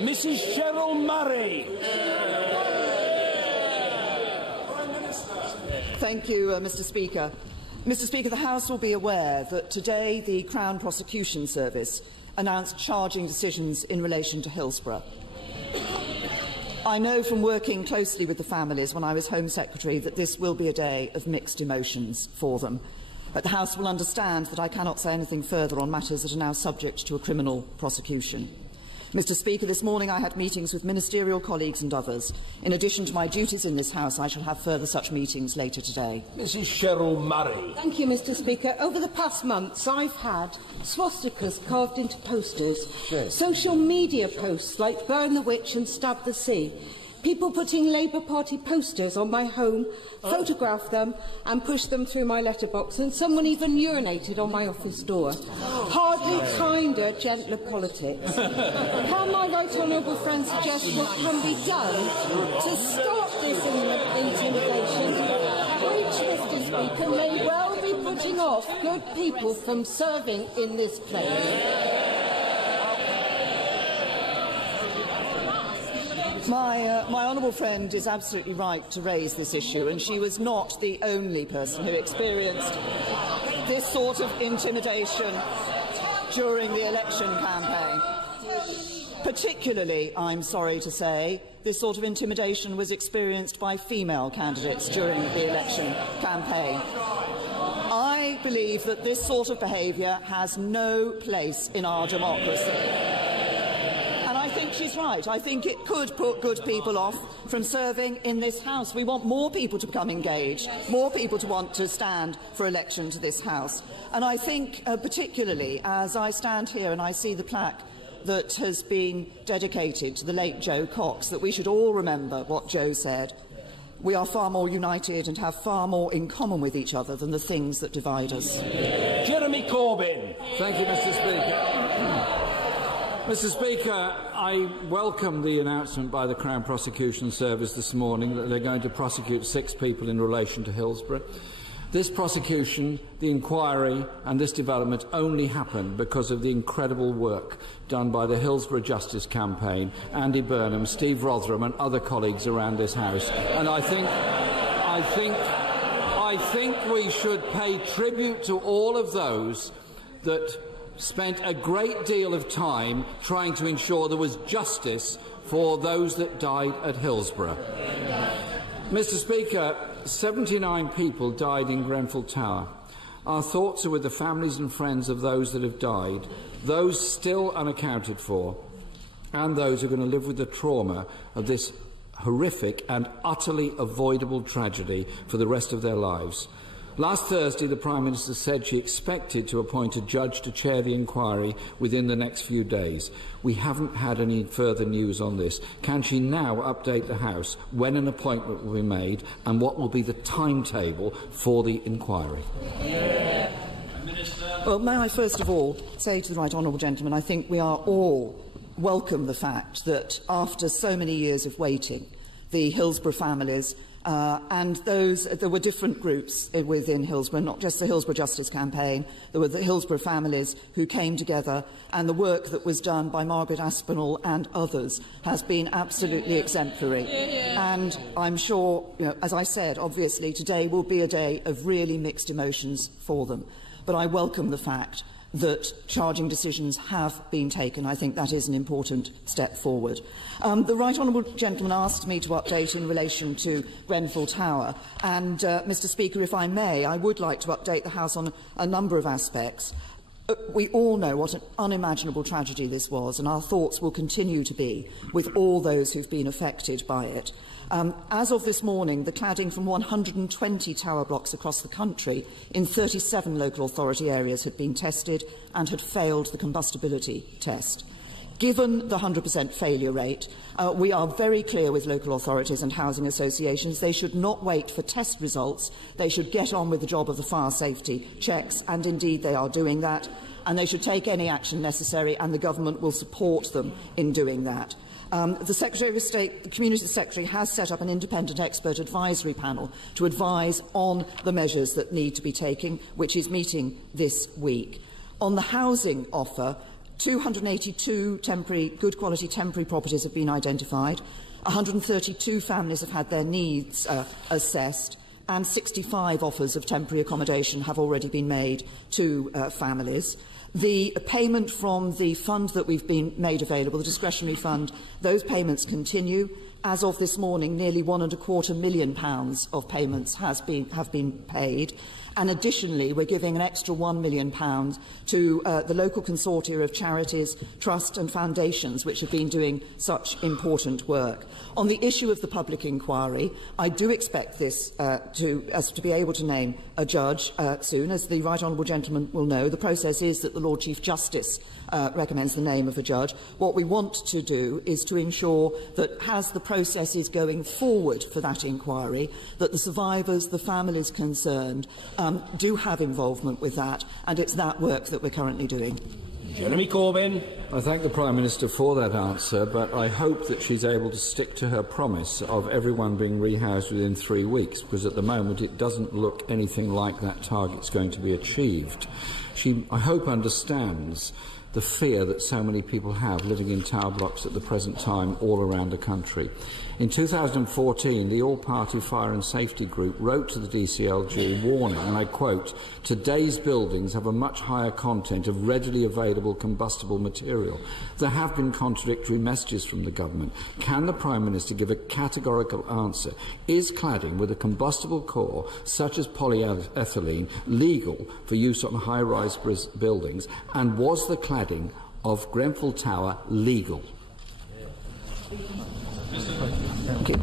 Mrs Cheryl Murray. Thank you, Mr Speaker. Mr Speaker, the House will be aware that today the Crown Prosecution Service announced charging decisions in relation to Hillsborough. I know from working closely with the families when I was Home Secretary that this will be a day of mixed emotions for them. But the House will understand that I cannot say anything further on matters that are now subject to a criminal prosecution. Mr Speaker, this morning I had meetings with ministerial colleagues and others. In addition to my duties in this House, I shall have further such meetings later today. Mrs Cheryl Murray. Thank you, Mr Speaker. Over the past months, I've had swastikas carved into posters, social media posts like Burn the Witch and Stab the Sea, people putting Labour Party posters on my home, photographed them and pushed them through my letterbox, and someone even urinated on my office door. Hardly kinder, gentler politics. Can my right honourable friend suggest what can be done to stop this intimidation, which, Mr Speaker, may well be putting off good people from serving in this place? My honourable friend is absolutely right to raise this issue, and she was not the only person who experienced this sort of intimidation during the election campaign. Particularly, I'm sorry to say, this sort of intimidation was experienced by female candidates during the election campaign. I believe that this sort of behaviour has no place in our democracy. I think she's right. I think it could put good people off from serving in this House. We want more people to become engaged, more people to want to stand for election to this House. And I think, particularly, as I stand here and I see the plaque that has been dedicated to the late Joe Cox, that we should all remember what Joe said. We are far more united and have far more in common with each other than the things that divide us. Jeremy Corbyn. Thank you, Mr Speaker. Mr Speaker, I welcome the announcement by the Crown Prosecution Service this morning that they're going to prosecute 6 people in relation to Hillsborough. This prosecution, the inquiry and this development only happened because of the incredible work done by the Hillsborough Justice Campaign, Andy Burnham, Steve Rotherham and other colleagues around this House. And I think we should pay tribute to all of those that spent a great deal of time trying to ensure there was justice for those that died at Hillsborough. Mr Speaker, 79 people died in Grenfell Tower. Our thoughts are with the families and friends of those that have died, those still unaccounted for, and those who are going to live with the trauma of this horrific and utterly avoidable tragedy for the rest of their lives. Last Thursday, the Prime Minister said she expected to appoint a judge to chair the inquiry within the next few days. We haven't had any further news on this. Can she now update the House when an appointment will be made and what will be the timetable for the inquiry? Well, may I first of all say to the right honourable gentleman, I think we are all welcome the fact that after so many years of waiting, the Hillsborough families and there were different groups within Hillsborough, not just the Hillsborough Justice Campaign. There were the Hillsborough families who came together, and the work that was done by Margaret Aspinall and others has been absolutely exemplary. And I'm sure, as I said, obviously today will be a day of really mixed emotions for them. But I welcome the fact that charging decisions have been taken. I think that is an important step forward. The right honourable gentleman asked me to update in relation to Grenfell Tower, and Mr Speaker, if I may, I would like to update the House on a number of aspects. We all know what an unimaginable tragedy this was, and our thoughts will continue to be with all those who have been affected by it. As of this morning, the cladding from 120 tower blocks across the country in 37 local authority areas had been tested and had failed the combustibility test. Given the 100% failure rate, we are very clear with local authorities and housing associations. They should not wait for test results. They should get on with the job of the fire safety checks, and indeed they are doing that. And they should take any action necessary, and the government will support them in doing that. The Secretary of State, the Community Secretary, has set up an independent expert advisory panel to advise on the measures that need to be taken, which is meeting this week. On the housing offer, 282 good quality temporary properties have been identified, 132 families have had their needs assessed, and 65 offers of temporary accommodation have already been made to families. The payment from the fund that we've been made available, the discretionary fund, those payments continue. As of this morning, nearly £1.25 million of payments have been paid. And additionally, we're giving an extra £1 million to the local consortia of charities, trusts and foundations which have been doing such important work. On the issue of the public inquiry, I do expect this to be able to name a judge soon. As the Right Honourable Gentleman will know, the process is that the Lord Chief Justice recommends the name of a judge. What we want to do is to ensure that as the process is going forward for that inquiry, that the survivors, the families concerned, do have involvement with that, and it's that work that we're currently doing. Jeremy Corbyn. I thank the Prime Minister for that answer, but I hope that she's able to stick to her promise of everyone being rehoused within 3 weeks, because at the moment it doesn't look anything like that target's going to be achieved. She, I hope, understands the fear that so many people have living in tower blocks at the present time all around the country. In 2014, the All-Party Fire and Safety Group wrote to the DCLG warning, and I quote, "Today's buildings have a much higher content of readily available combustible material. There have been contradictory messages from the government. Can the Prime Minister give a categorical answer? Is cladding with a combustible core, such as polyethylene, legal for use on high-rise buildings? And was the cladding of Grenfell Tower legal?" Okay.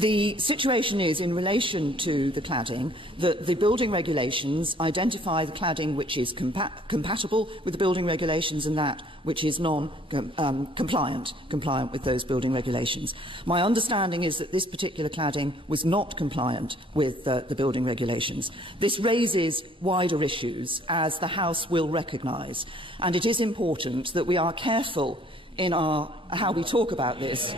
The situation is, in relation to the cladding, that the building regulations identify the cladding which is compatible with the building regulations and that which is compliant with those building regulations. My understanding is that this particular cladding was not compliant with the building regulations. This raises wider issues, as the House will recognise, and it is important that we are careful in how we talk about this,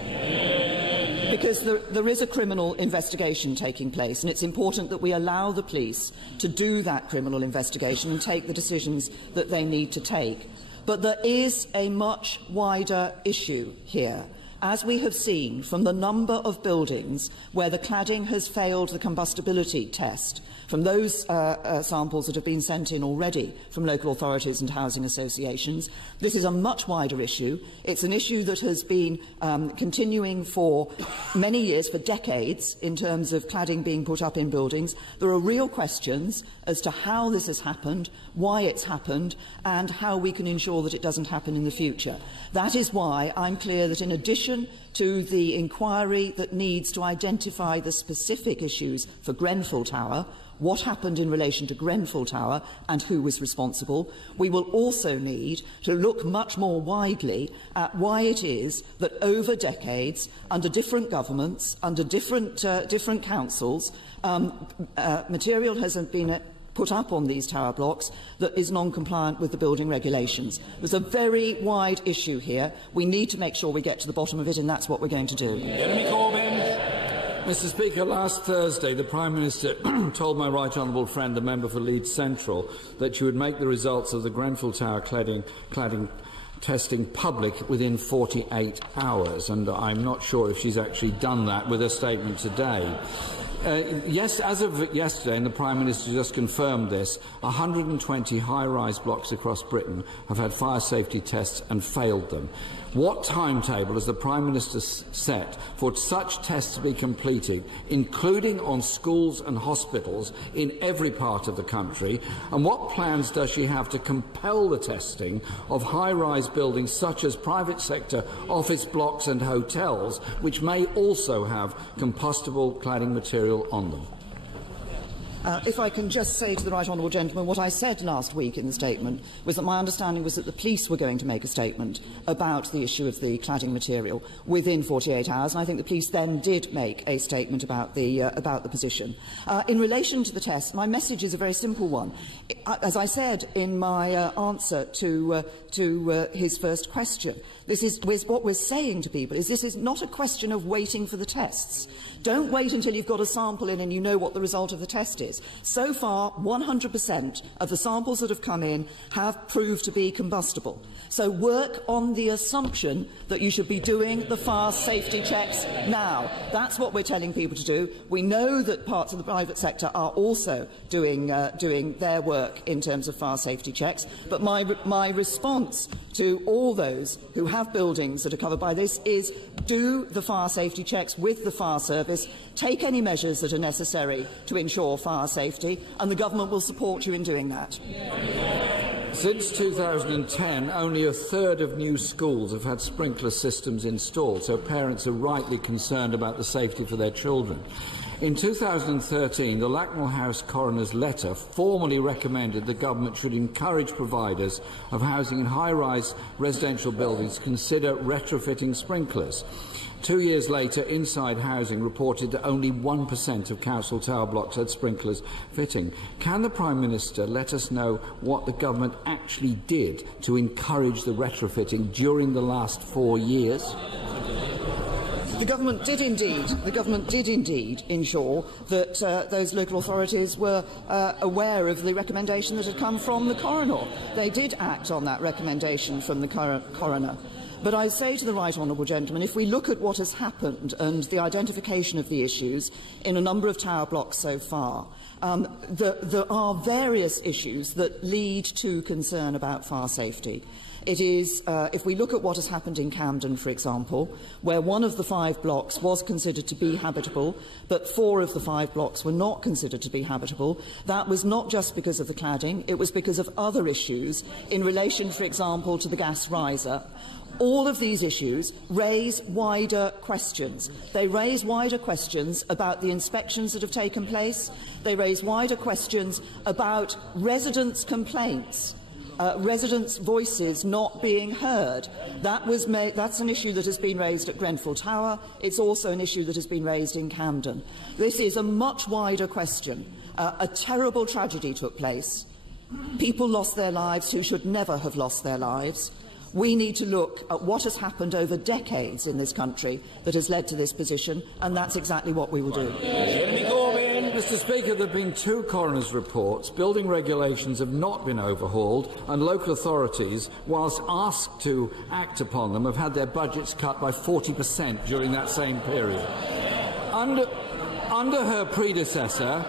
because there is a criminal investigation taking place, and it's important that we allow the police to do that criminal investigation and take the decisions that they need to take. But there is a much wider issue here, as we have seen from the number of buildings where the cladding has failed the combustibility test, from those samples that have been sent in already from local authorities and housing associations. This is a much wider issue. It's an issue that has been continuing for many years, for decades, in terms of cladding being put up in buildings. There are real questions as to how this has happened, why it's happened, and how we can ensure that it doesn't happen in the future. That is why I'm clear that in addition to the inquiry that needs to identify the specific issues for Grenfell Tower, what happened in relation to Grenfell Tower and who was responsible, we will also need to look much more widely at why it is that over decades, under different governments, under different councils, material has been put up on these tower blocks that is non-compliant with the building regulations. There's a very wide issue here. We need to make sure we get to the bottom of it, and that's what we're going to do. Jeremy Corbyn. Mr. Speaker, last Thursday the Prime Minister told my right honourable friend, the member for Leeds Central, that she would make the results of the Grenfell Tower cladding testing public within 48 hours, and I'm not sure if she's actually done that with her statement today. Yes, as of yesterday, and the Prime Minister just confirmed this, 120 high-rise blocks across Britain have had fire safety tests and failed them. What timetable has the Prime Minister set for such tests to be completed, including on schools and hospitals in every part of the country? And what plans does she have to compel the testing of high-rise buildings such as private sector office blocks and hotels, which may also have compostable cladding material on them? If I can just say to the Right Honourable Gentleman, what I said last week in the statement was that my understanding was that the police were going to make a statement about the issue of the cladding material within 48 hours, and I think the police then did make a statement about the position. In relation to the test, my message is a very simple one. As I said in my answer to his first question, What we're saying to people is this is not a question of waiting for the tests. Don't wait until you've got a sample in and you know what the result of the test is. So far, 100% of the samples that have come in have proved to be combustible. So work on the assumption that you should be doing the fire safety checks now. That's what we're telling people to do. We know that parts of the private sector are also doing their work in terms of fire safety checks. But my response to all those who have buildings that are covered by this is do the fire safety checks with the fire service, take any measures that are necessary to ensure fire safety, and the government will support you in doing that. Since 2010, only a third of new schools have had sprinkler systems installed, so parents are rightly concerned about the safety for their children. In 2013, the Lacknell House coroner's letter formally recommended the government should encourage providers of housing in high-rise residential buildings to consider retrofitting sprinklers. 2 years later, Inside Housing reported that only 1% of council tower blocks had sprinklers fitting. Can the Prime Minister let us know what the government actually did to encourage the retrofitting during the last 4 years? The government did indeed ensure that those local authorities were aware of the recommendation that had come from the coroner. They did act on that recommendation from the coroner. But I say to the right honourable gentleman, if we look at what has happened and the identification of the issues in a number of tower blocks so far, there are various issues that lead to concern about fire safety. It is, if we look at what has happened in Camden, for example, where one of the 5 blocks was considered to be habitable, but 4 of the 5 blocks were not considered to be habitable, that was not just because of the cladding, it was because of other issues in relation, for example, to the gas riser. All of these issues raise wider questions. They raise wider questions about the inspections that have taken place. They raise wider questions about residents' complaints. Residents' voices not being heard. That's an issue that has been raised at Grenfell Tower. It's also an issue that has been raised in Camden. This is a much wider question. A terrible tragedy took place. People lost their lives who should never have lost their lives. We need to look at what has happened over decades in this country that has led to this position, and that's exactly what we will do. Mr. Speaker, there have been 2 coroner's reports. Building regulations have not been overhauled, and local authorities, whilst asked to act upon them, have had their budgets cut by 40% during that same period. Under her predecessor,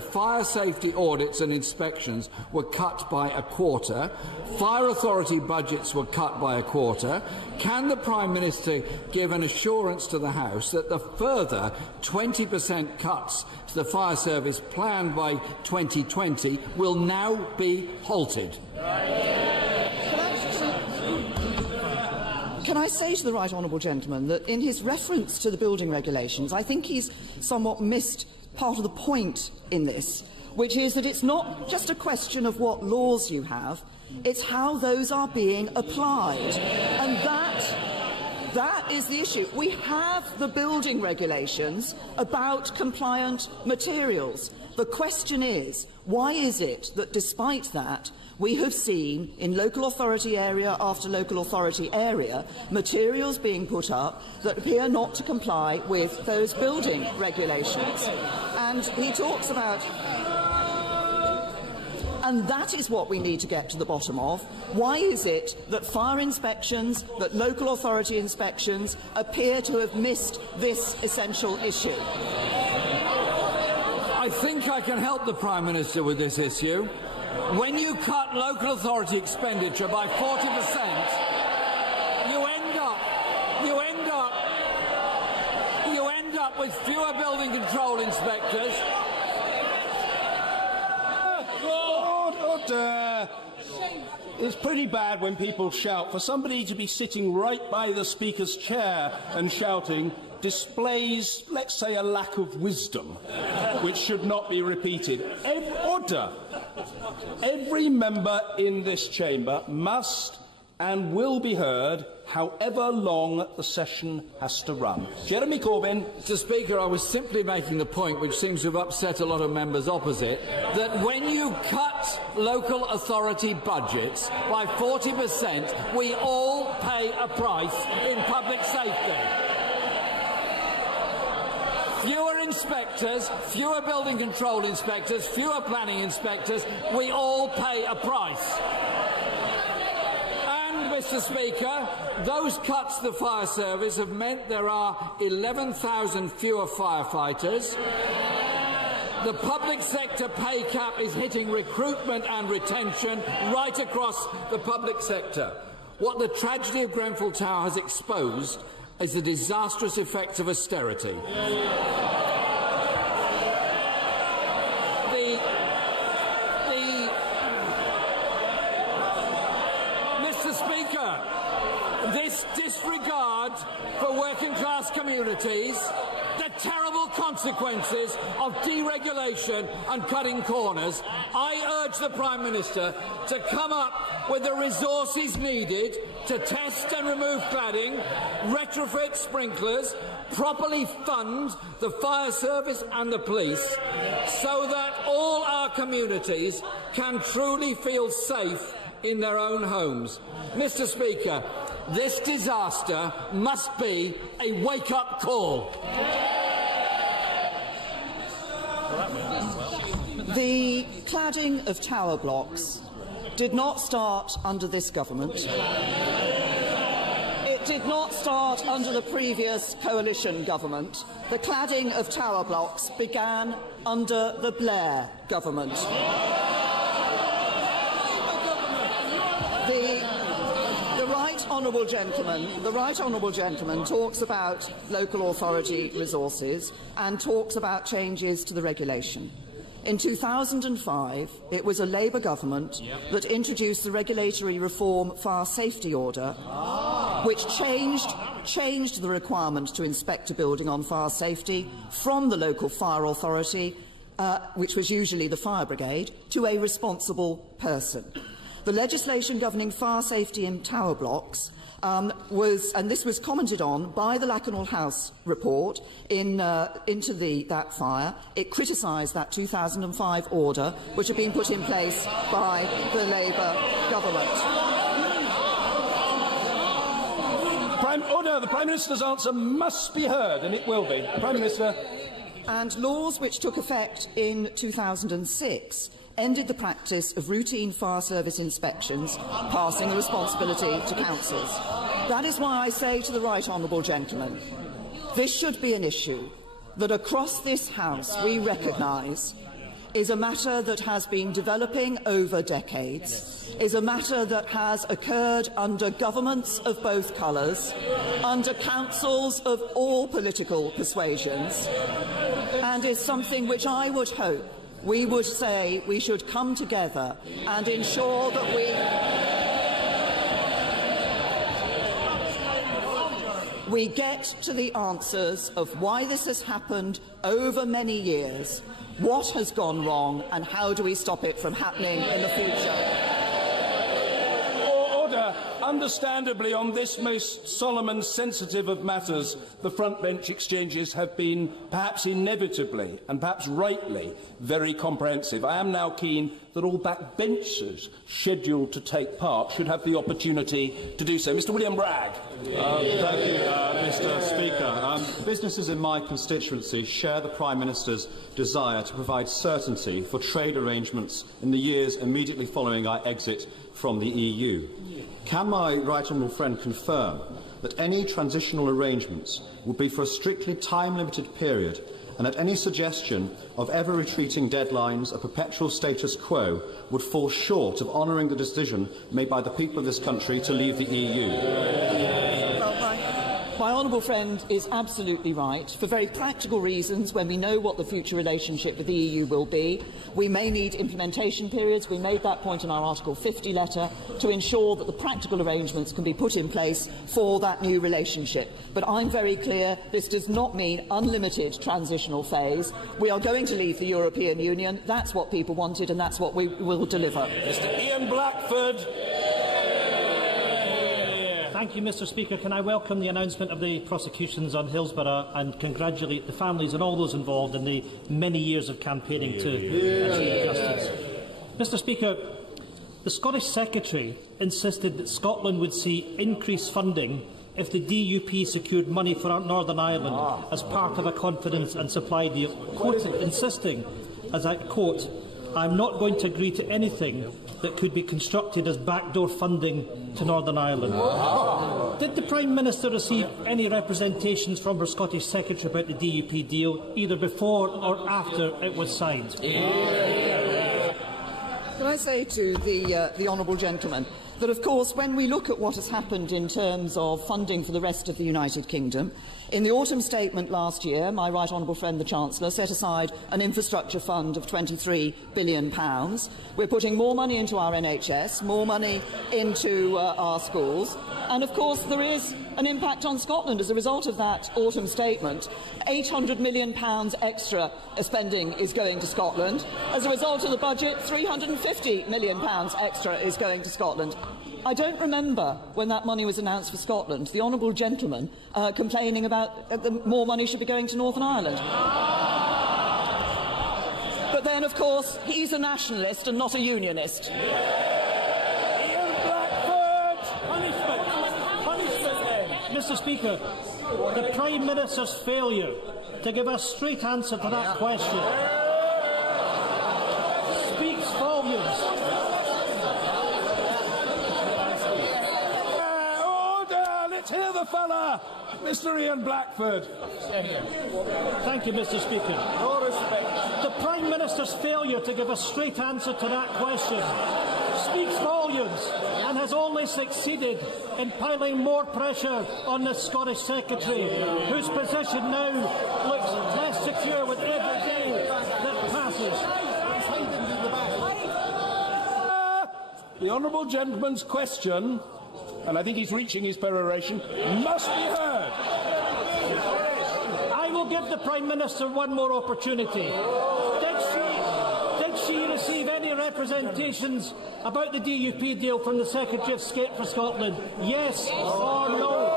fire safety audits and inspections were cut by a quarter. Fire authority budgets were cut by a quarter. Can the Prime Minister give an assurance to the House that the further 20% cuts to the fire service planned by 2020 will now be halted? Can I say to the right honourable gentleman that in his reference to the building regulations, I think he's somewhat missed part of the point in this, which is that it's not just a question of what laws you have, it's how those are being applied. And that is the issue. We have the building regulations about compliant materials. The question is, why is it that despite that, we have seen in local authority area after local authority area materials being put up that appear not to comply with those building regulations? And he talks about... And that is what we need to get to the bottom of. Why is it that fire inspections, that local authority inspections appear to have missed this essential issue? I think I can help the Prime Minister with this issue. When you cut local authority expenditure by 40%, you end up with fewer building control inspectors. It's pretty bad when people shout. For somebody to be sitting right by the Speaker's chair and shouting displays, let's say, a lack of wisdom, which should not be repeated. Order. Every member in this chamber must and will be heard however long the session has to run. Jeremy Corbyn. Mr. Speaker, I was simply making the point, which seems to have upset a lot of members opposite, that when you cut local authority budgets by 40%, we all pay a price in public safety. Fewer inspectors, fewer building control inspectors, fewer planning inspectors, we all pay a price. And, Mr. Speaker, those cuts to the fire service have meant there are 11,000 fewer firefighters. The public sector pay cap is hitting recruitment and retention right across the public sector. What the tragedy of Grenfell Tower has exposed is the disastrous effects of austerity. Mr. Speaker, this disregard for working-class communities, the terrible consequences of deregulation and cutting corners, I urge the Prime Minister to come up with the resources needed to test and remove cladding, retrofit sprinklers, properly fund the fire service and the police, so that all our communities can truly feel safe in their own homes. Mr. Speaker, this disaster must be a wake-up call. The cladding of tower blocks did not start under this government. It did not start under the previous coalition government. The cladding of tower blocks began under the Blair government. The right honourable gentleman talks about local authority resources and talks about changes to the regulation. In 2005, it was a Labour government that introduced the Regulatory Reform Fire Safety Order, which changed the requirement to inspect a building on fire safety from the local fire authority, which was usually the fire brigade, to a responsible person. The legislation governing fire safety in tower blocks and this was commented on by the Lakanal House report into that fire. It criticised that 2005 order, which had been put in place by the Labour government. The Prime Minister's answer must be heard, and it will be. Prime Minister. And laws which took effect in 2006 ended the practice of routine fire service inspections, passing the responsibility to councils. That is why I say to the right honourable gentleman, this should be an issue that across this House we recognise is a matter that has been developing over decades, is a matter that has occurred under governments of both colours, under councils of all political persuasions, and is something which I would hope we would say we should come together and ensure that we get to the answers of why this has happened over many years, what has gone wrong, and how do we stop it from happening in the future. Order. Understandably, on this most solemn and sensitive of matters, the front bench exchanges have been perhaps inevitably and perhaps rightly very comprehensive. I am now keen that all backbenchers scheduled to take part should have the opportunity to do so. Mr. William Bragg. Thank you, Mr. Speaker. Businesses in my constituency share the Prime Minister's desire to provide certainty for trade arrangements in the years immediately following our exit from the EU. Can my right honourable friend confirm that any transitional arrangements would be for a strictly time-limited period, and that any suggestion of ever-retreating deadlines, a perpetual status quo, would fall short of honouring the decision made by the people of this country to leave the EU? My honourable friend is absolutely right. For very practical reasons, when we know what the future relationship with the EU will be, we may need implementation periods. We made that point in our Article 50 letter to ensure that the practical arrangements can be put in place for that new relationship. But I'm very clear this does not mean unlimited transitional phase. We are going to leave the European Union. That's what people wanted, and that's what we will deliver. Mr. Ian Blackford. Thank you, Mr Speaker. Can I welcome the announcement of the prosecutions on Hillsborough and congratulate the families and all those involved in the many years of campaigning to achieve justice. Mr Speaker, the Scottish Secretary insisted that Scotland would see increased funding if the DUP secured money for Northern Ireland as part of a confidence and supply deal, insisting, as I quote, "I am not going to agree to anything that could be constructed as backdoor funding to Northern Ireland." Did the Prime Minister receive any representations from her Scottish Secretary about the DUP deal, either before or after it was signed? Can I say to the honourable gentleman that, of course, when we look at what has happened in terms of funding for the rest of the United Kingdom, in the autumn statement last year, my right honourable friend the Chancellor set aside an infrastructure fund of £23 billion. We're putting more money into our NHS, more money into our schools, and of course there is an impact on Scotland as a result of that autumn statement. £800 million extra spending is going to Scotland. As a result of the budget, £350 million extra is going to Scotland. I don't remember when that money was announced for Scotland, the honourable gentleman complaining about more money should be going to Northern Ireland. But then, of course, he's a nationalist and not a unionist. Mr Speaker, the Prime Minister's failure to give a straight answer to that question speaks volumes. Order! Let's hear the fella! Mr Ian Blackford. Thank you, Mr Speaker. No respect. The Prime Minister's failure to give a straight answer to that question speaks volumes and has only succeeded in piling more pressure on the Scottish Secretary, whose position now looks less secure with every day that passes. The honourable gentleman's question, and I think he's reaching his peroration, must be heard. I will give the Prime Minister one more opportunity. Did she receive any representations about the DUP deal from the Secretary of State for Scotland? Yes or no?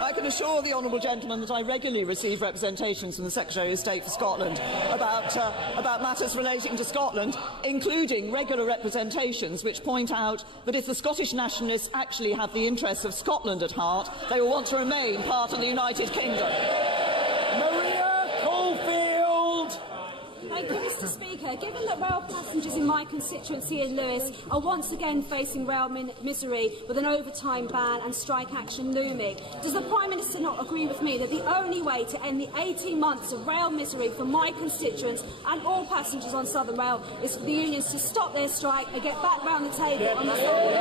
I can assure the honourable gentleman that I regularly receive representations from the Secretary of State for Scotland about matters relating to Scotland, including regular representations which point out that if the Scottish nationalists actually have the interests of Scotland at heart, they will want to remain part of the United Kingdom. Thank you, Mr Speaker. Given that rail passengers in my constituency in Lewis are once again facing rail misery with an overtime ban and strike action looming, does the Prime Minister not agree with me that the only way to end the 18 months of rail misery for my constituents and all passengers on Southern Rail is for the unions to stop their strike and get back round the table on the Southern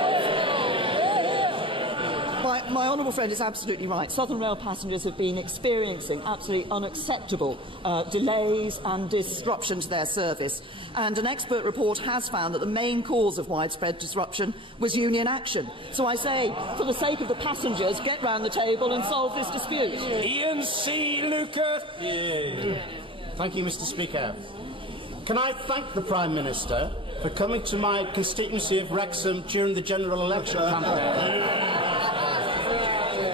My honourable friend is absolutely right. Southern Rail passengers have been experiencing absolutely unacceptable delays and disruption to their service. And an expert report has found that the main cause of widespread disruption was union action. So I say, for the sake of the passengers, get round the table and solve this dispute. Ian C. Lucas. Thank you, Mr Speaker. Can I thank the Prime Minister for coming to my constituency of Wrexham during the general election campaign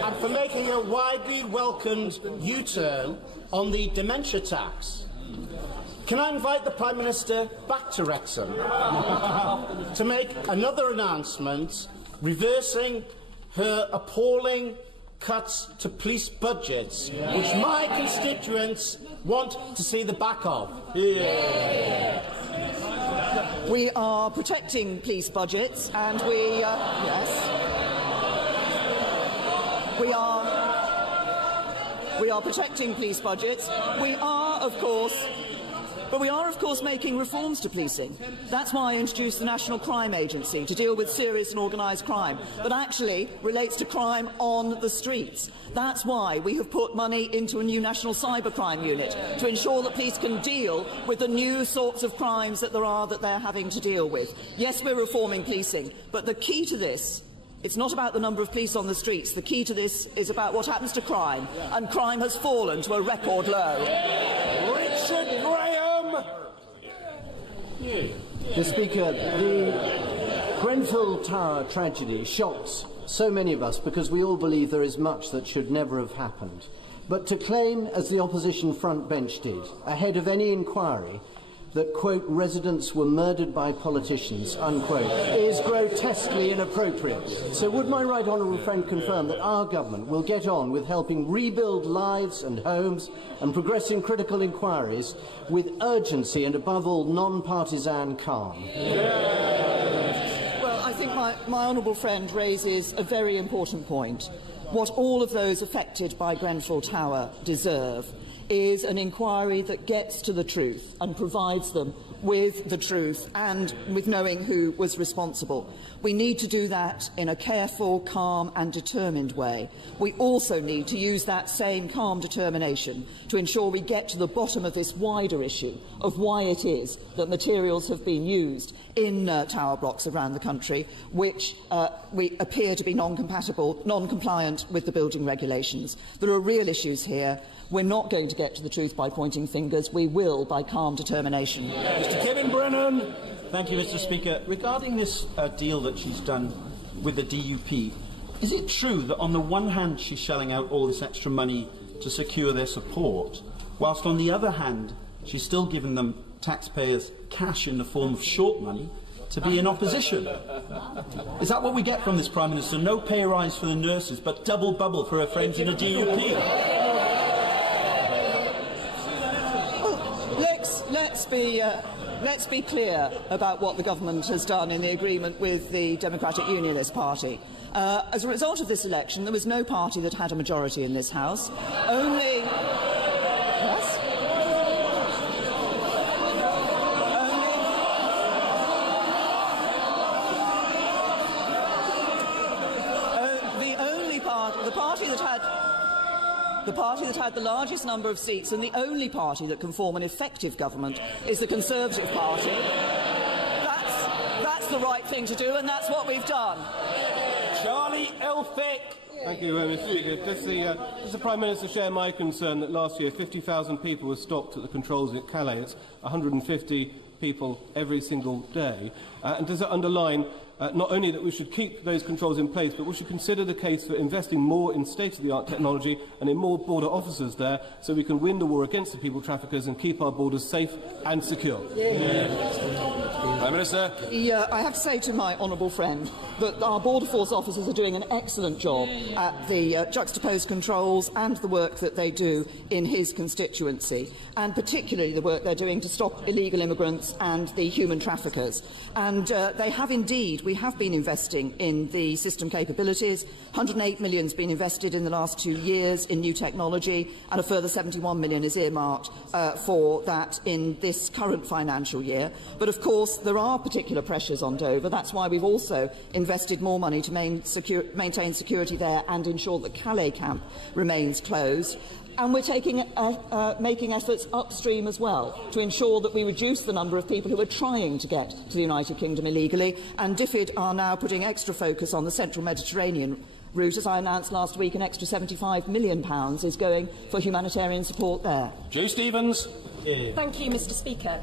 and for making a widely welcomed U-turn on the dementia tax. Can I invite the Prime Minister back to Wrexham to make another announcement reversing her appalling cuts to police budgets, which my constituents want to see the back of? We are protecting police budgets, and we are protecting police budgets. We are, of course, making reforms to policing. That's why I introduced the National Crime Agency to deal with serious and organised crime that actually relates to crime on the streets. That's why we have put money into a new National Cybercrime Unit to ensure that police can deal with the new sorts of crimes that they're having to deal with. Yes, we're reforming policing, but the key to this, it's not about the number of police on the streets. The key to this is about what happens to crime, and crime has fallen to a record low. Richard Graham. Mr Speaker, Grenfell Tower tragedy shocks so many of us because we all believe there is much that should never have happened. But to claim, as the opposition front bench did, ahead of any inquiry, that, quote, residents were murdered by politicians, unquote, is grotesquely inappropriate. So would my right honourable friend confirm that our government will get on with helping rebuild lives and homes and progressing critical inquiries with urgency and, above all, non-partisan calm? Well, I think my honourable friend raises a very important point. What all of those affected by Grenfell Tower deserve is an inquiry that gets to the truth and provides them with the truth and with knowing who was responsible. We need to do that in a careful, calm and determined way. We also need to use that same calm determination to ensure we get to the bottom of this wider issue of why it is that materials have been used in tower blocks around the country which we appear to be non-compliant with the building regulations. There are real issues here. We're not going to get to the truth by pointing fingers. We will by calm determination. Mr. Kevin Brennan. Thank you, Mr. Speaker. Regarding this deal that she's done with the DUP, is it true that on the one hand she's shelling out all this extra money to secure their support, whilst on the other hand she's still giving them taxpayers cash in the form of short money to be in opposition? Is that what we get from this Prime Minister? No pay rise for the nurses, but double bubble for her friends in the DUP? Let's be clear about what the government has done in the agreement with the Democratic Unionist Party. As a result of this election, there was no party that had a majority in this House. Only... Yes? The party that had the largest number of seats and the only party that can form an effective government is the Conservative Party. That's the right thing to do, and that's what we've done. Charlie Elphick. Thank you, Mr. Speaker. Does the Prime Minister share my concern that last year 50,000 people were stopped at the controls at Calais? It's 150 people every single day. And does it underline not only that we should keep those controls in place, but we should consider the case for investing more in state-of-the-art technology and in more border officers there so we can win the war against the people traffickers and keep our borders safe and secure? Prime Minister. I have to say to my honourable friend that our Border Force officers are doing an excellent job at the juxtaposed controls and the work that they do in his constituency, and particularly the work they're doing to stop illegal immigrants and the human traffickers. And they have indeed, we have been investing in the system capabilities. 108 million has been invested in the last 2 years in new technology, and a further 71 million is earmarked for that in this current financial year. But of course, there are particular pressures on Dover. That's why we've also invested more money to maintain security there and ensure that Calais camp remains closed. And we're making efforts upstream as well to ensure that we reduce the number of people who are trying to get to the United Kingdom illegally. And DFID are now putting extra focus on the central Mediterranean route. As I announced last week, an extra £75 million is going for humanitarian support there. Joe Stevens. Thank you, Mr. Speaker.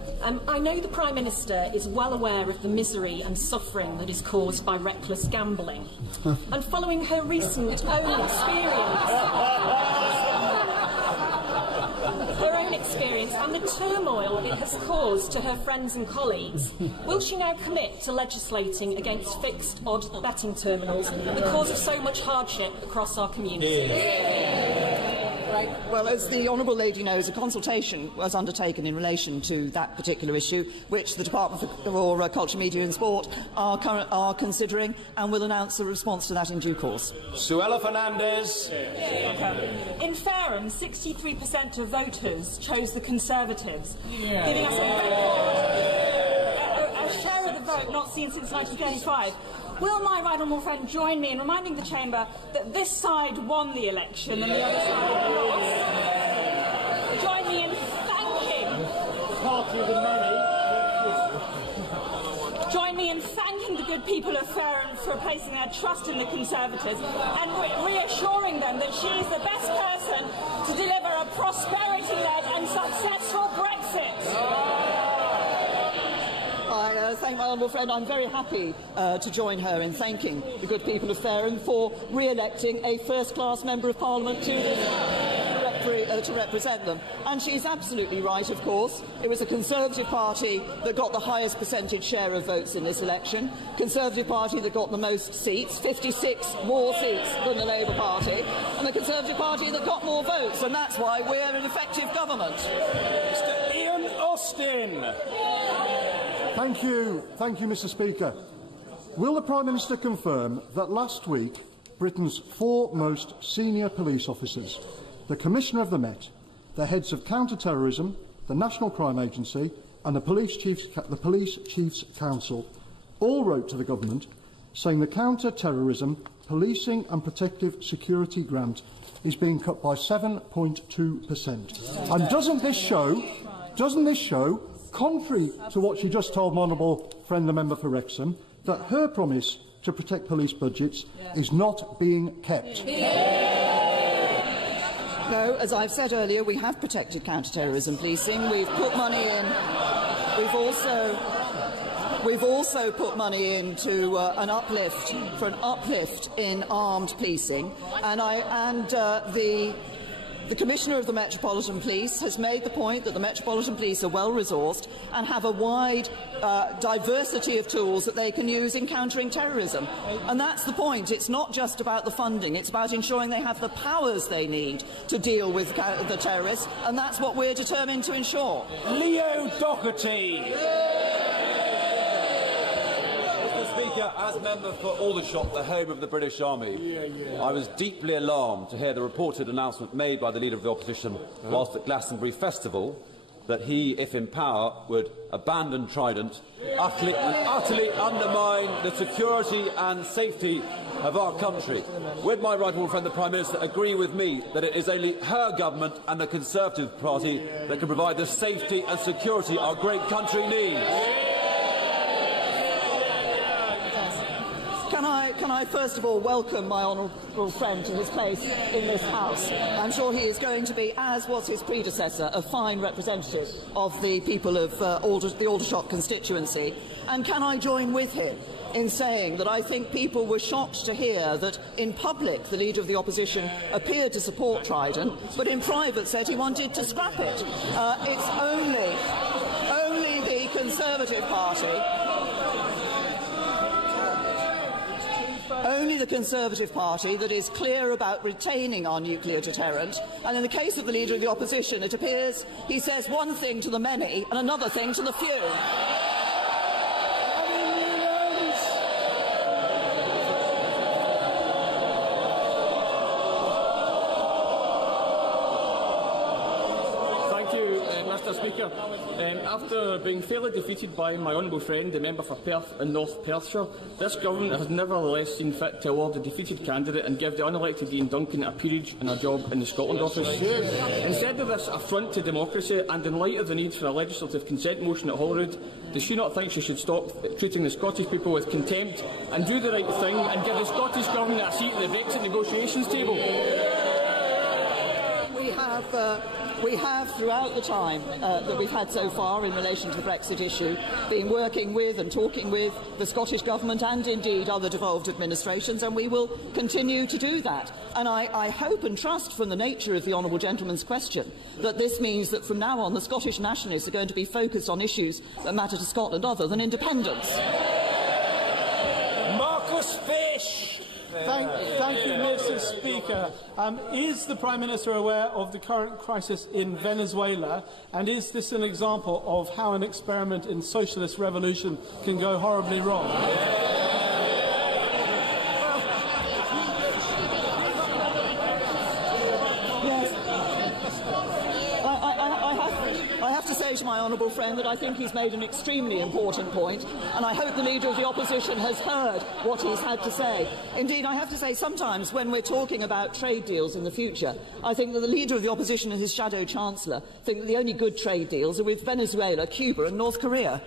I know the Prime Minister is well aware of the misery and suffering that is caused by reckless gambling. And following her recent experience and the turmoil it has caused to her friends and colleagues, will she now commit to legislating against fixed odd betting terminals, the cause of so much hardship across our community? Well, as the Honourable Lady knows, a consultation was undertaken in relation to that particular issue, which the Department for Culture, Media and Sport are considering, and will announce a response to that in due course. Suella Fernandez. In Fareham, 63% of voters chose the Conservatives, giving us a share of the vote not seen since 1935. Will my right honourable friend join me in reminding the Chamber that this side won the election and the other side lost? Join me in thanking the good people of Fareham for placing their trust in the Conservatives and reassuring them that she is the best person to deliver a prosperity-led and successful Brexit. thank my honourable friend. I'm very happy to join her in thanking the good people of Fareham for re-electing a first-class Member of Parliament to represent them. And she's absolutely right, of course. It was the Conservative Party that got the highest percentage share of votes in this election. Conservative Party that got the most seats, 56 more seats than the Labour Party, and the Conservative Party that got more votes, and that's why we're an effective government. Mr. Ian Austin. Thank you, Mr. Speaker. Will the Prime Minister confirm that last week Britain's 4 most senior police officers, the Commissioner of the Met, the heads of counter-terrorism, the National Crime Agency and the Police Chiefs Council all wrote to the Government saying the counter-terrorism, policing and protective security grant is being cut by 7.2%. And doesn't this show, contrary to what she just told my honourable friend, the member for Wrexham, that her promise to protect police budgets is not being kept? No, as I've said earlier, we have protected counter-terrorism policing. We've put money in. We've also put money into an uplift in armed policing, and the Commissioner of the Metropolitan Police has made the point that the Metropolitan Police are well resourced and have a wide diversity of tools that they can use in countering terrorism. And that's the point. It's not just about the funding, it's about ensuring they have the powers they need to deal with the terrorists, and that's what we're determined to ensure. Leo Doherty. Speaker, as member for Aldershot, the home of the British Army, I was deeply alarmed to hear the reported announcement made by the Leader of the Opposition whilst at Glastonbury Festival that he, if in power, would abandon Trident, utterly undermine the security and safety of our country. Would my right honourable friend, the Prime Minister, agree with me that it is only her government and the Conservative Party that can provide the safety and security our great country needs? Can I first of all welcome my honourable friend to his place in this House. I'm sure he is going to be, as was his predecessor, a fine representative of the people of the Aldershot constituency. And can I join with him in saying that I think people were shocked to hear that in public the Leader of the Opposition appeared to support Trident, but in private said he wanted to scrap it. It's only the Conservative Party. Only the Conservative Party that is clear about retaining our nuclear deterrent, and in the case of the Leader of the Opposition, it appears he says one thing to the many and another thing to the few. Mr. Speaker, after being fairly defeated by my honourable friend, the member for Perth and North Perthshire, this government has nevertheless seen fit to award the defeated candidate and give the unelected Ian Duncan a peerage and a job in the Scotland office. Instead of this affront to democracy, and in light of the need for a legislative consent motion at Holyrood, does she not think she should stop treating the Scottish people with contempt and do the right thing and give the Scottish Government a seat at the Brexit negotiations table? We have, throughout the time that we've had so far in relation to the Brexit issue, been working with and talking with the Scottish Government and indeed other devolved administrations, and we will continue to do that. And I hope and trust from the nature of the honourable gentleman's question that this means that from now on the Scottish nationalists are going to be focused on issues that matter to Scotland other than independence. Marcus Fish. Thank you, Mr. Speaker. Is the Prime Minister aware of the current crisis in Venezuela, and is this an example of how an experiment in socialist revolution can go horribly wrong? To my honourable friend that I think he's made an extremely important point, and I hope the Leader of the Opposition has heard what he's had to say. Indeed, I have to say sometimes when we're talking about trade deals in the future, I think that the Leader of the Opposition and his Shadow Chancellor think that the only good trade deals are with Venezuela, Cuba and North Korea.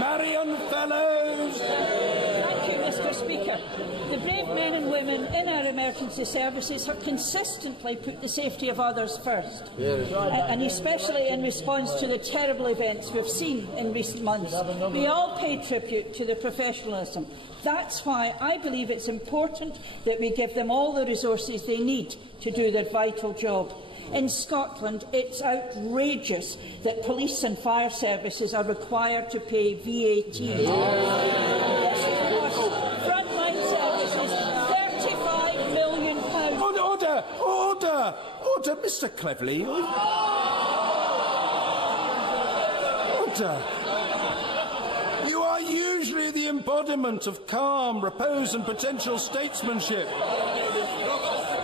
Marion Fellows. Thank you, Mr. Speaker. Speaker. The brave men and women in our emergency services have consistently put the safety of others first, and especially in response to the terrible events we've seen in recent months. We all pay tribute to their professionalism. That's why I believe it's important that we give them all the resources they need to do their vital job. In Scotland, it's outrageous that police and fire services are required to pay VAT. This costs frontline services £35 million. Order! Order! Order, Mr. Cleverly. Order. You are usually the embodiment of calm, repose and potential statesmanship.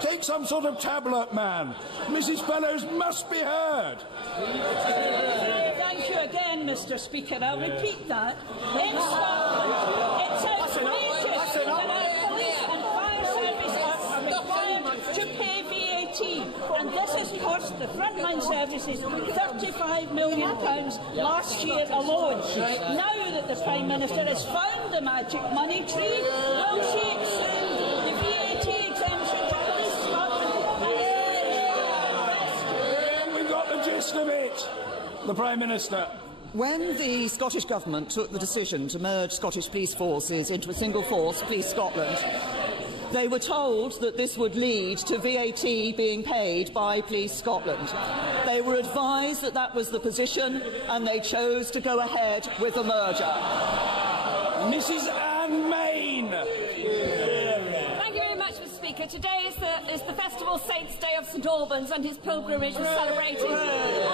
Take some sort of tablet, man. Mrs. Fellows must be heard. Thank you again, Mr. Speaker. I'll repeat that. In Scotland, it's outrageous that our police and fire service are required to pay VAT, and this has cost the frontline services £35 million last year alone. Now that the Prime Minister has found the magic money tree, will she extend the VAT exemption to police Scotland? We've got the gist of it. The Prime Minister. When the Scottish Government took the decision to merge Scottish police forces into a single force, Police Scotland, they were told that this would lead to VAT being paid by Police Scotland. They were advised that that was the position, and they chose to go ahead with the merger. Mrs. Anne Main. Thank you very much, Mr. Speaker. Today is the festival Saints' Day of St Albans, and his pilgrimage was celebrated on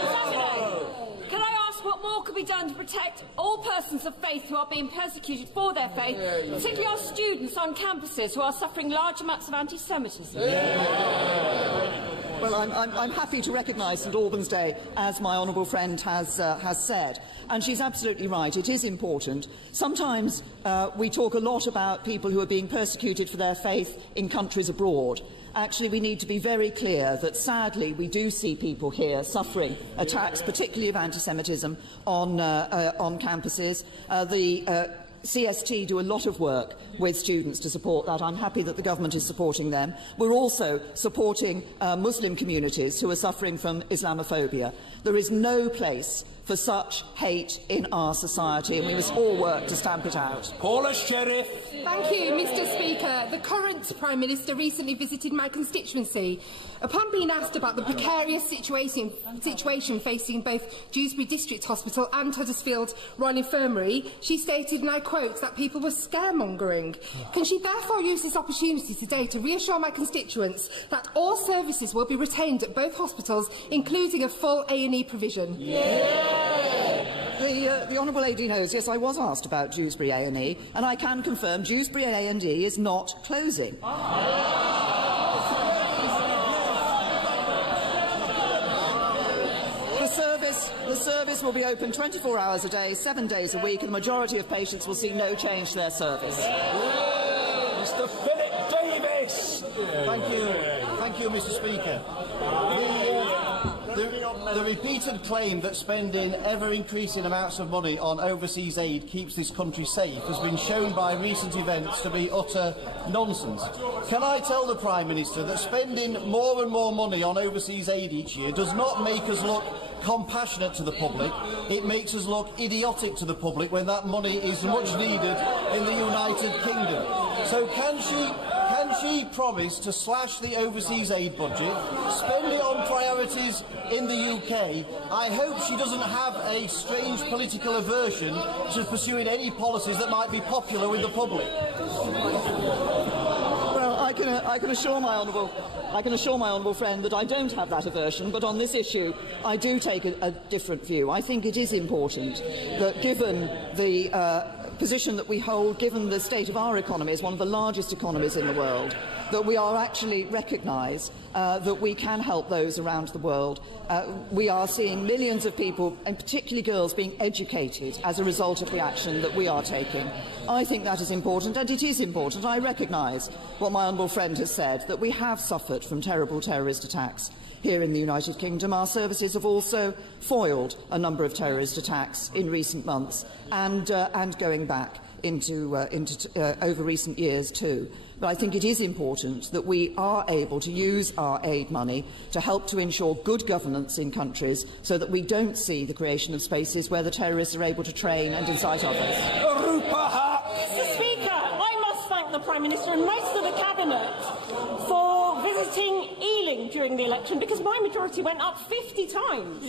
Saturday. Can I ask what more could be done to protect all persons of faith who are being persecuted for their faith, particularly our students on campuses who are suffering large amounts of anti-Semitism? Well, I'm happy to recognise St Albans Day, as my honourable friend has said. And she's absolutely right. It is important. Sometimes we talk a lot about people who are being persecuted for their faith in countries abroad. Actually, we need to be very clear that, sadly, we do see people here suffering attacks, particularly of anti-Semitism, on campuses. The CST do a lot of work with students to support that. I'm happy that the government is supporting them. We're also supporting Muslim communities who are suffering from Islamophobia. There is no place for such hate in our society, and we must all work to stamp it out. Paula Sheriff. Thank you, Mr. Speaker. The current Prime Minister recently visited my constituency. Upon being asked about the precarious situation facing both Dewsbury District Hospital and Huddersfield Royal Infirmary, she stated, and I quote, that people were scaremongering. Can she therefore use this opportunity today to reassure my constituents that all services will be retained at both hospitals, including a full A&E provision? The honourable lady knows, yes, I was asked about Dewsbury A&E, and I can confirm Dewsbury A&E is not closing. The service will be open 24 hours a day, 7 days a week, and the majority of patients will see no change to their service. Mr. Philip Davis. Thank you, Mr. Speaker. The repeated claim that spending ever-increasing amounts of money on overseas aid keeps this country safe has been shown by recent events to be utter nonsense. Can I tell the Prime Minister that spending more and more money on overseas aid each year does not make us look compassionate to the public, it makes us look idiotic to the public when that money is much needed in the United Kingdom. So can she promise to slash the overseas aid budget, spend it on priorities in the UK? I hope she doesn't have a strange political aversion to pursuing any policies that might be popular with the public. Well, I can assure my honourable friend that I don't have that aversion, but on this issue I do take a different view. I think it is important that, given the position that we hold, given the state of our economy as one of the largest economies in the world, that we are actually recognise that we can help those around the world. We are seeing millions of people, and particularly girls, being educated as a result of the action that we are taking. I think that is important, and it is important. I recognise what my honourable friend has said, that we have suffered from terrible terrorist attacks here in the United Kingdom. Our services have also foiled a number of terrorist attacks in recent months and going back over recent years too. But I think it is important that we are able to use our aid money to help to ensure good governance in countries so that we don't see the creation of spaces where the terrorists are able to train and incite others. Mr. Speaker, I must thank the Prime Minister and most of the Cabinet for visiting Ealing during the election, because my majority went up 50 times.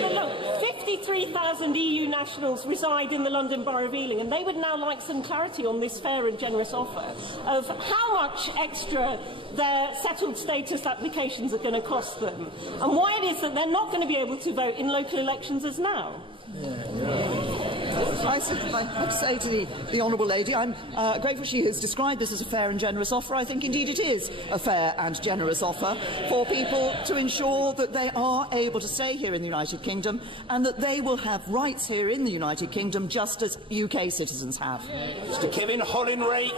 But look, 53,000 EU nationals reside in the London Borough of Ealing, and they would now like some clarity on this fair and generous offer of how much extra their settled status applications are going to cost them, and why it is that they're not going to be able to vote in local elections as now. I have to say to the honourable lady, I'm grateful she has described this as a fair and generous offer. I think indeed it is a fair and generous offer for people to ensure that they are able to stay here in the United Kingdom and that they will have rights here in the United Kingdom just as UK citizens have. Mr. Kevin Hollinrake.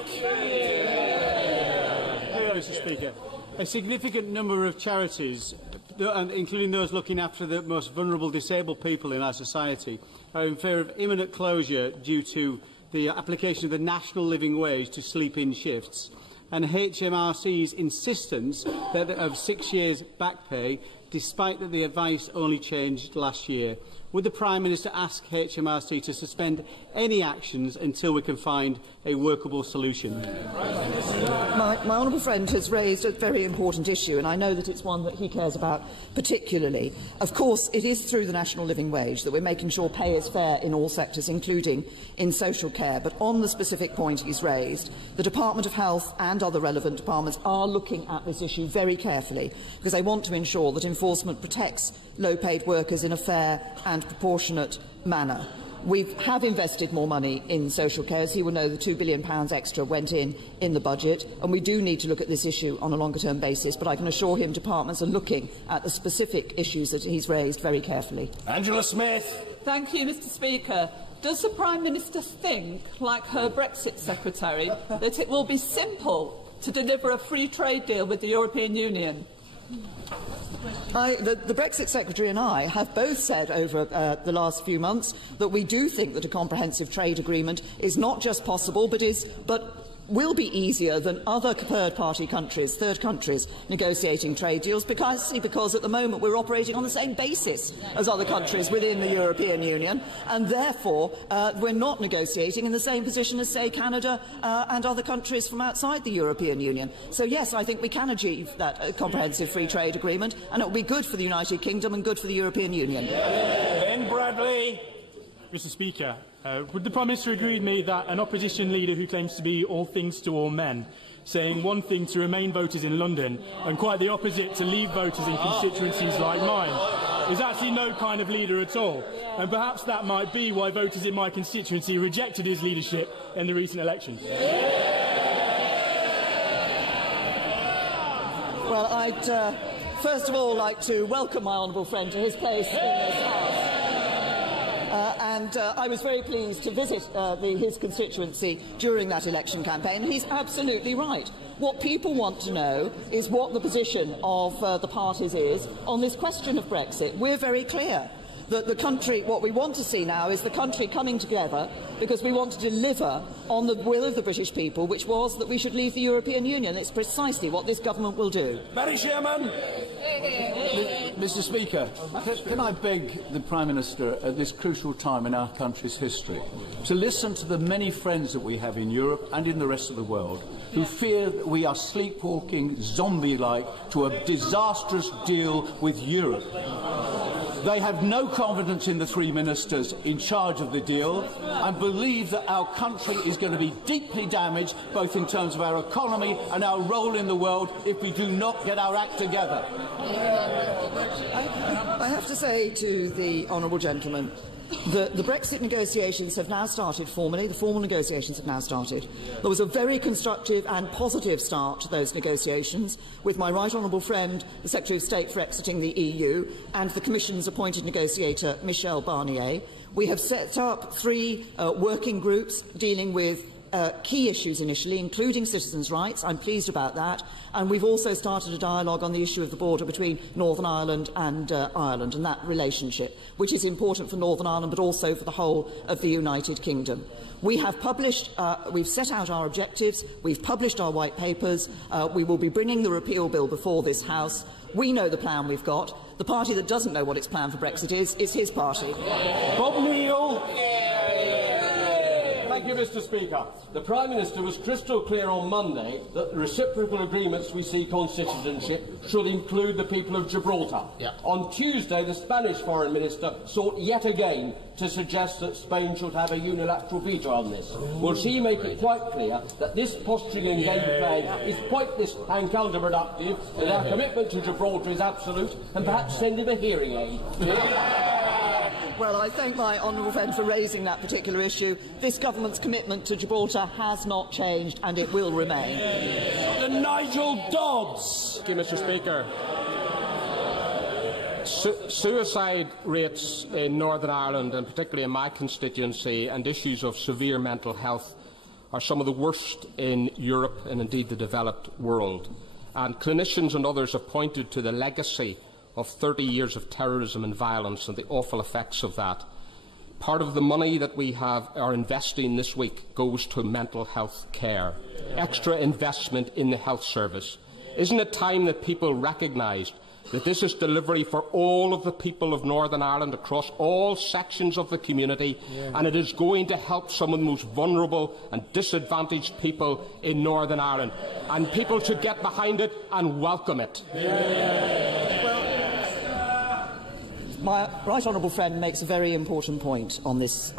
Mr. Speaker. A significant number of charities, including those looking after the most vulnerable disabled people in our society, are in favour of imminent closure due to the application of the national living wage to sleep-in shifts, and HMRC's insistence of 6 years back pay, despite that the advice only changed last year. Would the Prime Minister ask HMRC to suspend any actions until we can find a workable solution? My honourable friend has raised a very important issue, and I know that it's one that he cares about particularly. Of course, it is through the national living wage that we're making sure pay is fair in all sectors, including in social care. But on the specific point he's raised, the Department of Health and other relevant departments are looking at this issue very carefully, because they want to ensure that enforcement protects low-paid workers in a fair and proportionate manner. We have invested more money in social care. As he will know, the £2 billion extra went in the budget, and we do need to look at this issue on a longer-term basis, but I can assure him departments are looking at the specific issues that he's raised very carefully. Angela Smith. Thank you, Mr. Speaker. Does the Prime Minister think, like her Brexit Secretary, that it will be simple to deliver a free trade deal with the European Union? The Brexit Secretary and I have both said over the last few months that we do think that a comprehensive trade agreement is not just possible, but will be easier than other third-party countries, third countries, negotiating trade deals, because at the moment we're operating on the same basis as other countries within the European Union, and therefore we're not negotiating in the same position as, say, Canada and other countries from outside the European Union. So, yes, I think we can achieve that comprehensive free trade agreement, and it will be good for the United Kingdom and good for the European Union. Ben Bradley. Mr. Speaker, would the Prime Minister agree with me that an opposition leader who claims to be all things to all men, saying one thing to Remain voters in London and quite the opposite to Leave voters in constituencies like mine, is actually no kind of leader at all? And perhaps that might be why voters in my constituency rejected his leadership in the recent elections. Well, I'd first of all like to welcome my honourable friend to his place in this House. I was very pleased to visit his constituency during that election campaign. He's absolutely right. What people want to know is what the position of the parties is on this question of Brexit. We're very clear that the country, what we want to see now is the country coming together because we want to deliver on the will of the British people, which was that we should leave the European Union. It's precisely what this government will do. Barry Sherman. Mr. Speaker, can I beg the Prime Minister at this crucial time in our country's history to listen to the many friends that we have in Europe and in the rest of the world who fear that we are sleepwalking, zombie-like, to a disastrous deal with Europe. They have no confidence in the three ministers in charge of the deal and believe that our country is going to be deeply damaged, both in terms of our economy and our role in the world, if we do not get our act together. I have to say to the honourable gentleman that the Brexit negotiations have now started formally. The formal negotiations have now started. There was a very constructive and positive start to those negotiations, with my right honourable friend, the Secretary of State for exiting the EU, and the Commission's appointed negotiator, Michel Barnier. We have set up 3 working groups dealing with key issues initially, including citizens' rights. I'm pleased about that. And we've also started a dialogue on the issue of the border between Northern Ireland and Ireland and that relationship, which is important for Northern Ireland but also for the whole of the United Kingdom. We have published, we've set out our objectives, we've published our white papers, we will be bringing the repeal bill before this House. We know the plan we've got. The party that doesn't know what its plan for Brexit is his party. Bob Neal. Thank you, Mr. Speaker. The Prime Minister was crystal clear on Monday that the reciprocal agreements we seek on citizenship should include the people of Gibraltar. Yeah. On Tuesday, the Spanish Foreign Minister sought yet again to suggest that Spain should have a unilateral veto on this. Will she make it quite clear that this posturing and game playing is pointless and counterproductive, that our commitment to Gibraltar is absolute, and perhaps send him a hearing aid? Well, I thank my honourable friend for raising that particular issue. This government's commitment to Gibraltar has not changed, and it will remain. Nigel Dodds. Thank you, Mr. Speaker. Suicide rates in Northern Ireland, and particularly in my constituency, and issues of severe mental health are some of the worst in Europe and indeed the developed world. And clinicians and others have pointed to the legacy of 30 years of terrorism and violence and the awful effects of that. Part of the money that we are investing this week goes to mental health care, extra investment in the health service. Isn't it time that people recognised that this is delivery for all of the people of Northern Ireland across all sections of the community, and it is going to help some of the most vulnerable and disadvantaged people in Northern Ireland, and people should get behind it and welcome it. My right honourable friend makes a very important point on this.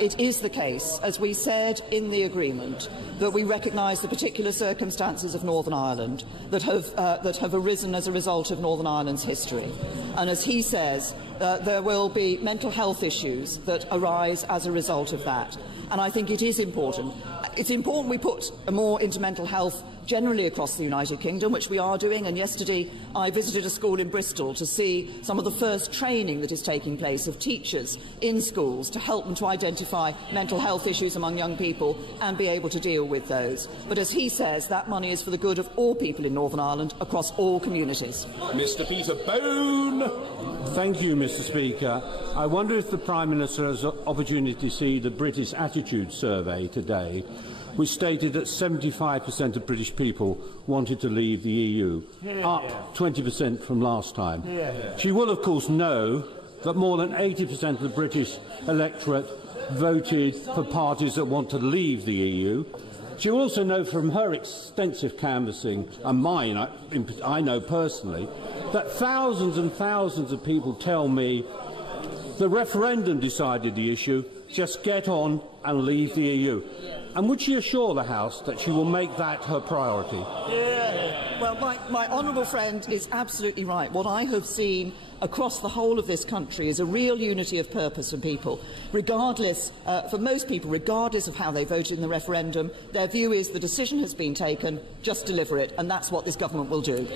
It is the case, as we said in the agreement, that we recognise the particular circumstances of Northern Ireland that have arisen as a result of Northern Ireland's history. And as he says, there will be mental health issues that arise as a result of that. And I think it is important. It's important we put more into mental health generally across the United Kingdom, which we are doing, and yesterday I visited a school in Bristol to see some of the first training that is taking place of teachers in schools to help them to identify mental health issues among young people and be able to deal with those. But as he says, that money is for the good of all people in Northern Ireland across all communities. Mr. Peter Bone. Thank you, Mr. Speaker. I wonder if the Prime Minister has an opportunity to see the British Attitude Survey today, which stated that 75% of British people wanted to leave the EU, up 20% from last time. She will, of course, know that more than 80% of the British electorate voted for parties that want to leave the EU. She will also know from her extensive canvassing, and mine, I know personally, that thousands and thousands of people tell me the referendum decided the issue, just get on and leave the EU. And would she assure the House that she will make that her priority? Well, my honourable friend is absolutely right. What I have seen across the whole of this country is a real unity of purpose for people. Regardless, for most people, regardless of how they voted in the referendum, their view is the decision has been taken, just deliver it, and that's what this government will do.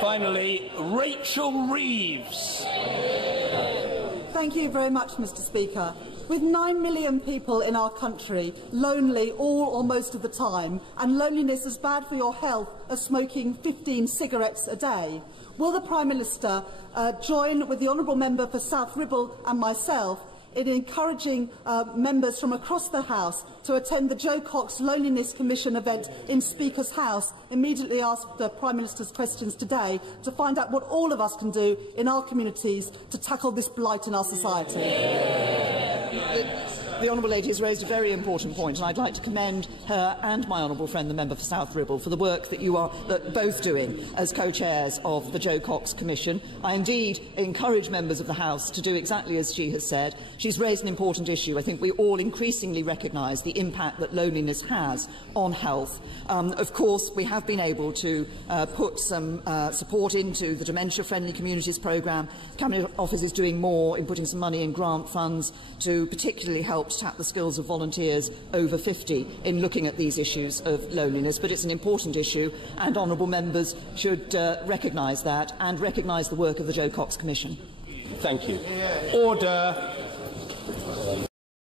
Finally, Rachel Reeves. Thank you very much, Mr. Speaker. With 9 million people in our country lonely all or most of the time, and loneliness as bad for your health as smoking 15 cigarettes a day, will the Prime Minister join with the Honourable Member for South Ribble and myself in encouraging members from across the House to attend the Joe Cox Loneliness Commission event in Speaker's House immediately after the Prime Minister's questions today, to find out what all of us can do in our communities to tackle this blight in our society? The Honourable Lady has raised a very important point, and I'd like to commend her and my honourable friend, the member for South Ribble, for the work that you are both doing as co-chairs of the Joe Cox Commission. I indeed encourage members of the House to do exactly as she has said. She's raised an important issue. I think we all increasingly recognise the impact that loneliness has on health. Of course, we have been able to put some support into the Dementia Friendly Communities programme. The Cabinet Office is doing more in putting some money in grant funds to particularly help to tap the skills of volunteers over 50 in looking at these issues of loneliness. But it's an important issue, and honourable members should recognise that and recognise the work of the Joe Cox Commission. Thank you. Order.